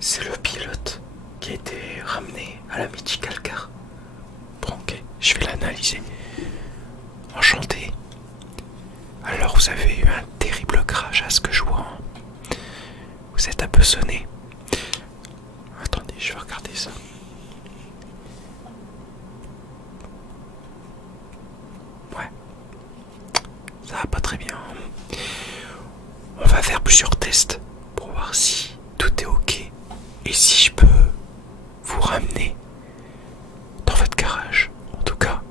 C'est le pilote qui a été ramené à la Mythical Car. Bon, ok, je vais l'analyser. Enchanté. Alors, vous avez eu un terrible crash à ce que je vois. Vous êtes un peu sonné. Attendez, je vais regarder ça. Ouais, ça va pas très bien. On va faire plusieurs tests pour voir si tout est ok et si je peux vous ramener dans votre garage. En tout cas,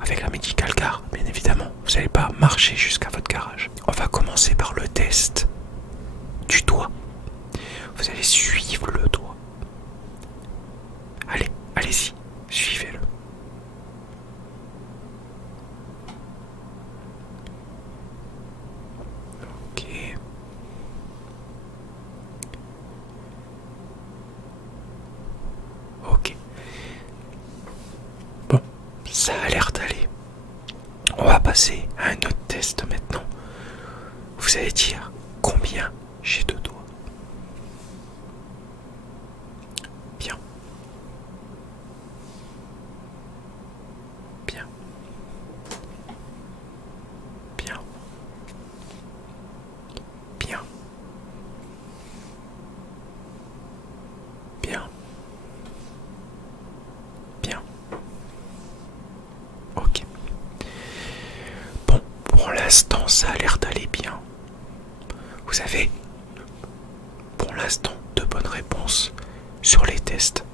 avec la Medical Car, bien évidemment. Vous n'allez pas marcher jusqu'à votre garage. On va commencer par le test du doigt. Vous allez suivre le doigt. Allez, allez-y, suivez-le. Ok. Ok. Bon, ça a l'air d'aller. On va passer à un autre test maintenant. Vous allez dire combien j'ai de doigts. Bien. Bien. Bien. Bien. Bien. Bien. Ok. Bon, pour l'instant, ça a l'air d'aller bien. Vous avez, pour l'instant, de bonnes réponses sur les tests.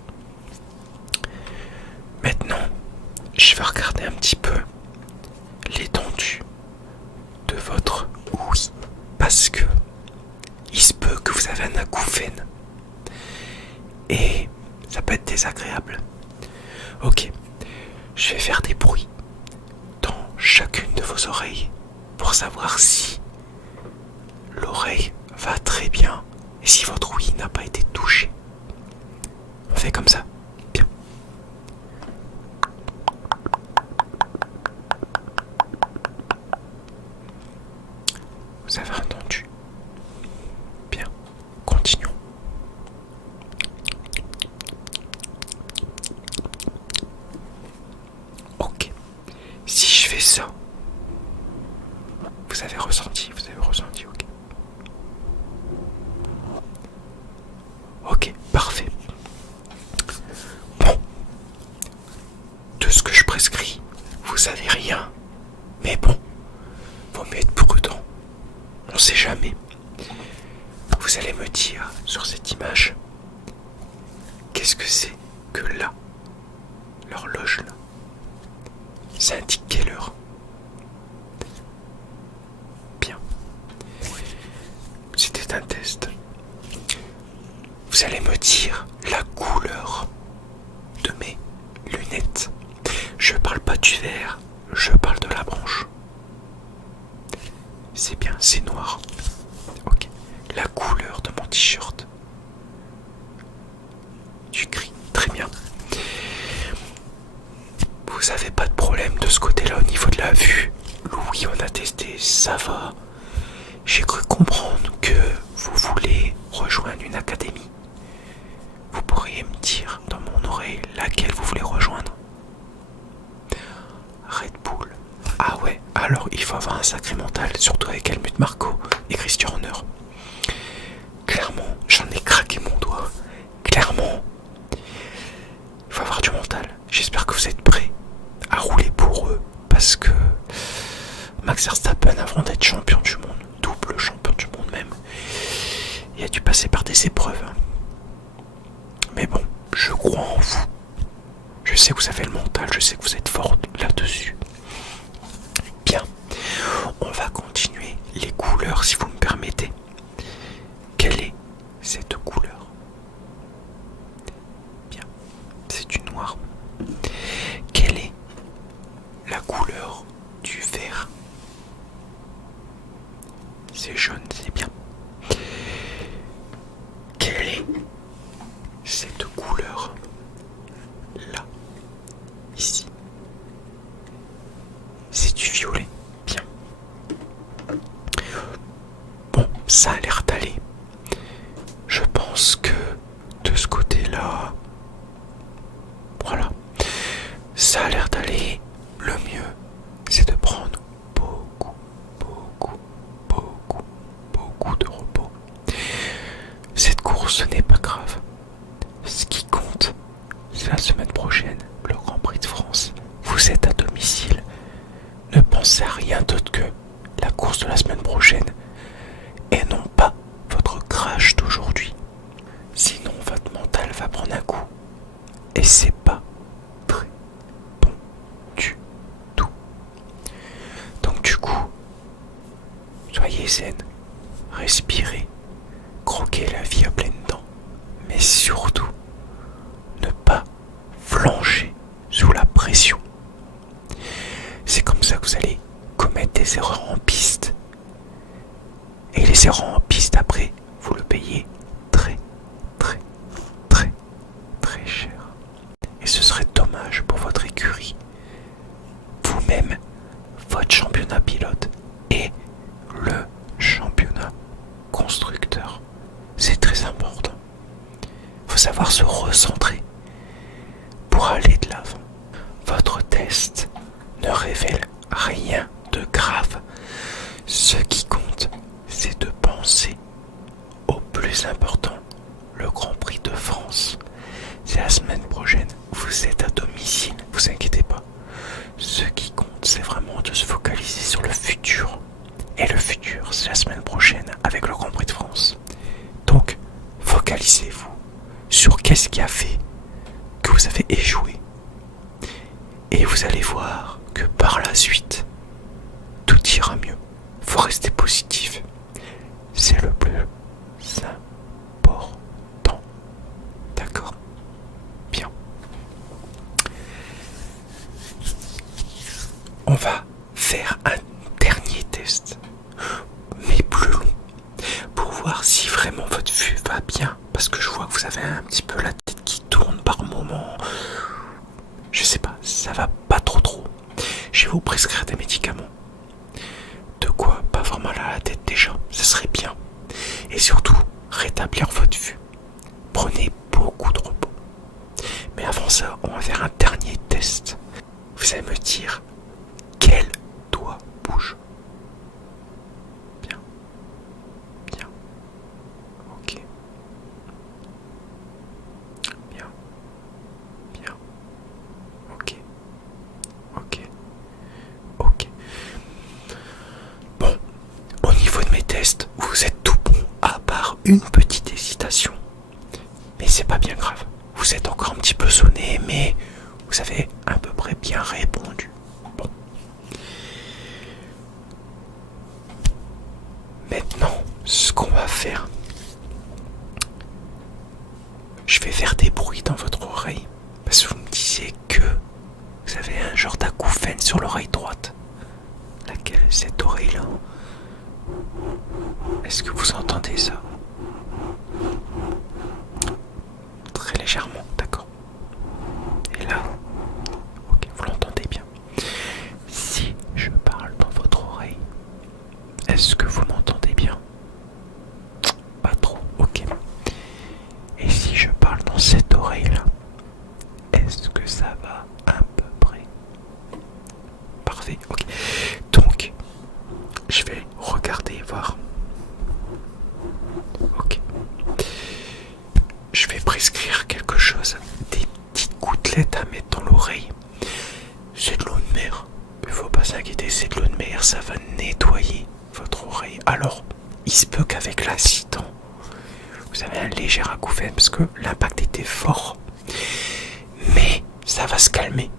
Maintenant, je vais regarder un petit peu l'étendue de votre ouïe. Parce que il se peut que vous avez un acouphène. Et ça peut être désagréable. Ok, je vais faire des bruits dans chacune de vos oreilles pour savoir si l'oreille va très bien et si votre ouïe n'a pas été touchée. On fait comme ça. Bien. Vous avez entendu? Bien. Continuons. Ok. Si je fais ça, vous avez ressenti, ok. Ok, parfait. Bon, de ce que je prescris, vous savez rien. Mais bon, vaut mieux être prudent. On sait jamais. Vous allez me dire sur cette image, qu'est-ce que c'est que là, l'horloge là, ça indique quelle heure? Bien. C'était un test. Vous allez me dire la couleur de mes lunettes. Je parle pas du verre, je parle de la branche. C'est bien, c'est noir. Ok. La couleur de mon t-shirt. Du gris, très bien. Vous avez pas de problème de ce côté-là au niveau de la vue? Oui, on a testé, ça va. J'ai cru comprendre que vous voulez rejoindre une académie. Vous pourriez me dire dans mon oreille laquelle vous voulez rejoindre? Red Bull. Ah ouais, alors il faut avoir un sacré mental, surtout avec Helmut Marko et Christian Horner. Clairement, j'en ai craqué mon doigt. Clairement, il faut avoir du mental. J'espère que vous êtes prêts à rouler pour eux, parce que Max Verstappen, avant d'être champion du monde, double champion du monde même, il a dû passer par des épreuves. Mais bon, je crois en vous. Je sais que vous avez le mental, je sais que vous êtes fort là-dessus. Bien, on va continuer les couleurs si vous me permettez. Quelle est cette couleur? Bien, c'est du noir. Quelle est la couleur du vert? C'est jaune, c'est bien. Quelle est cette couleur là, ici? C'est du violet. Bien. Bon, ça a l'air d'aller. Je pense que ce n'est pas grave. Ce qui compte, c'est la semaine prochaine, le Grand Prix de France. Vous êtes à domicile. Ne pensez à rien d'autre que la course de la semaine prochaine et non pas votre crash d'aujourd'hui. Sinon, votre mental va prendre un coup. Et c'est pas très bon du tout. Donc du coup, soyez zen, respirez, croquez la vie à pleines dents, mais surtout, ne pas flancher sous la pression. C'est comme ça que vous allez commettre des erreurs en piste. Et les erreurs en piste, après, vous le payez très, très, très, très cher. Et ce serait dommage pour votre écurie, vous-même, votre championnat pilote et le championnat constructeur. C'est très important. Il faut savoir se recentrer pour aller de l'avant. Votre test ne révèle rien de grave. Ce qui compte, c'est de penser au plus important, le Grand Prix de France. C'est la semaine prochaine, vous êtes à domicile, vous inquiétez pas. Ce qui compte, c'est vraiment de se focaliser sur le futur. Et le futur, c'est la semaine prochaine avec le Grand Prix de France. Donc, focalisez-vous sur qu'est-ce qui a fait que vous avez échoué. Et vous allez voir que par la suite, tout ira mieux. Faut rester positif. C'est le plus important. D'accord ? Bien. On va faire un dernier test, mais plus long, pour voir si vraiment votre vue va bien. Parce que je vois que vous avez un petit peu la tête qui tourne par moment. Je sais pas, ça va pas trop. Je vais vous prescrire des médicaments. De quoi pas avoir mal à la tête déjà, ce serait bien. Et surtout, rétablir votre vue. Prenez beaucoup de repos. Mais avant ça, on va faire un dernier test. Vous allez me dire quel doigt bouge. Bien. Bien. Ok. Bien. Bien. Ok. Ok. Ok. Bon, au niveau de mes tests, vous êtes tout bon, à part une petite hésitation. Mais c'est pas bien grave. Vous êtes encore un petit peu sonné, mais vous avez à peu près bien répondu. Bon. Maintenant, ce qu'on va faire, je vais faire des bruits dans votre oreille. Parce que vous me disiez que vous avez un genre d'acouphène sur l'oreille droite. Laquelle? Cette oreille-là. Est-ce que vous entendez ça? Très légèrement, d'accord. Et là, ok, vous l'entendez bien. Si je parle dans votre oreille, est-ce que vous m'entendez bien? Pas trop, ok. Et si je parle dans cette oreille-là, est-ce que ça va à peu près? Parfait, ok. Donc, je vais regarder et voir. Ok. Je vais prescrire quelque chose, des petites gouttelettes à mettre dans l'oreille. C'est de l'eau de mer. Il faut pas s'inquiéter, c'est de l'eau de mer, ça va nettoyer votre oreille. Alors, il se peut qu'avec l'incident, vous avez un léger acouphène parce que l'impact était fort. Mais ça va se calmer.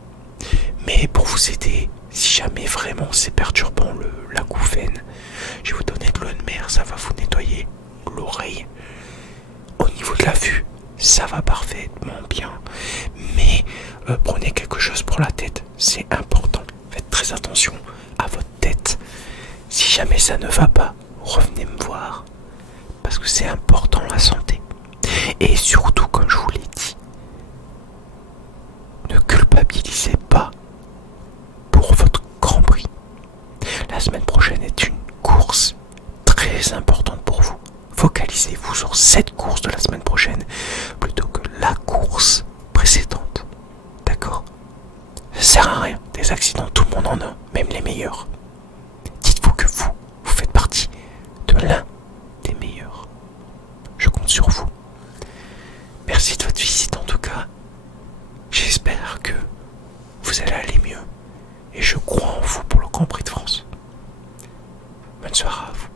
Mais pour vous aider, si jamais vraiment c'est perturbant l'acouphène, je vais vous donner de l'eau de mer, ça va vous nettoyer l'oreille. Au niveau de la vue, ça va parfaitement bien. Mais prenez quelque chose pour la tête, c'est important. Faites très attention à votre tête. Si jamais ça ne va pas, revenez me voir. Parce que c'est important la santé. Et surtout, comme je vous l'ai dit, ne culpabilisez pas pour votre Grand Prix. La semaine prochaine est une course très importante pour vous. Focalisez-vous sur cette course de la semaine prochaine plutôt que la course précédente. D'accord? Ça sert à rien. Des accidents, tout le monde en a, même les meilleurs. Dites-vous que vous faites partie de l'un des meilleurs. Je compte sur vous. et je crois en vous pour le Grand Prix de France. Bonne soirée à vous.